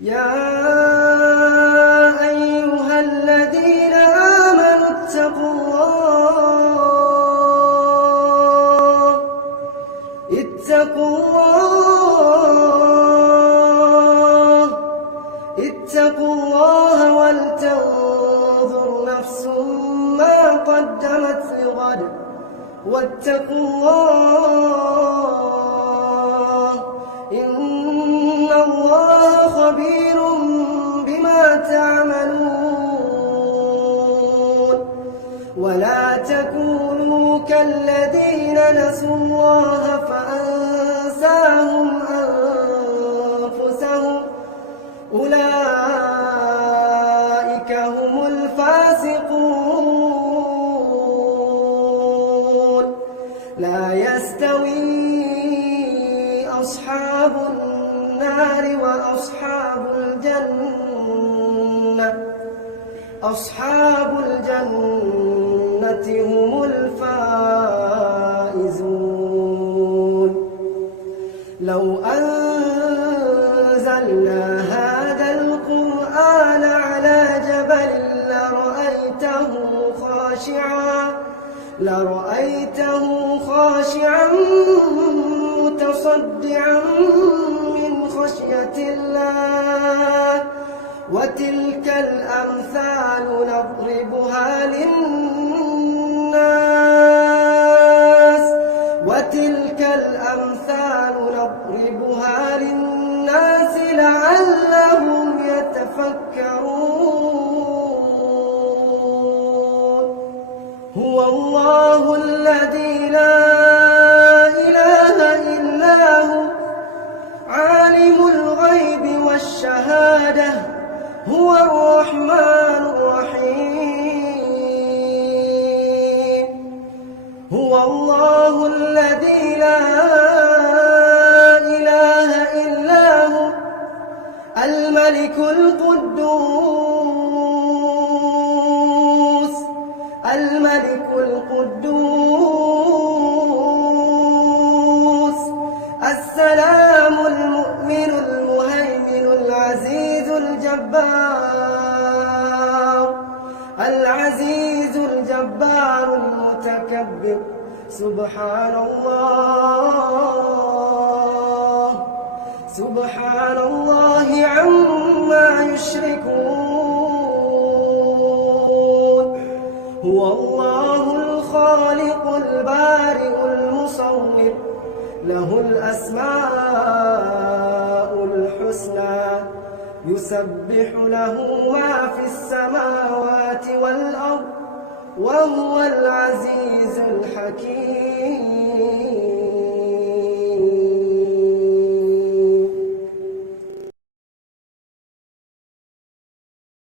يا أيها الذين آمنوا اتقوا الله ولتنظر نفس ما قدمت لغد واتقوا الله إن الله خبير بما تعملون. ولا تكونوا كالذين نسوا الله فأنساهم أنفسهم أولئك هم الفاسقون. لا يستوي أصحاب النار وأصحاب الجنة هم الفائزون. لو أنزلنا هذا القرآن على جبل لرأيته خاشعا متصدعا من خشية الله. وتلك الأمثال نضربها للناس لعلهم يتفكرون. هو الله الذي لا إله إلا هو عالم الغيب والشهادة هو الرحمن الرحيم. هو الله الذي لا إله إلا هو الملك القدوس السلام المؤمن المهيمن العزيز الجبار المتكبر. سبحان الله عما يشركون. هو الله الخالق البارئ المصور له الأسماء الحسنى يسبح له ما في السماوات والأرض وهو العزيز الحكيم.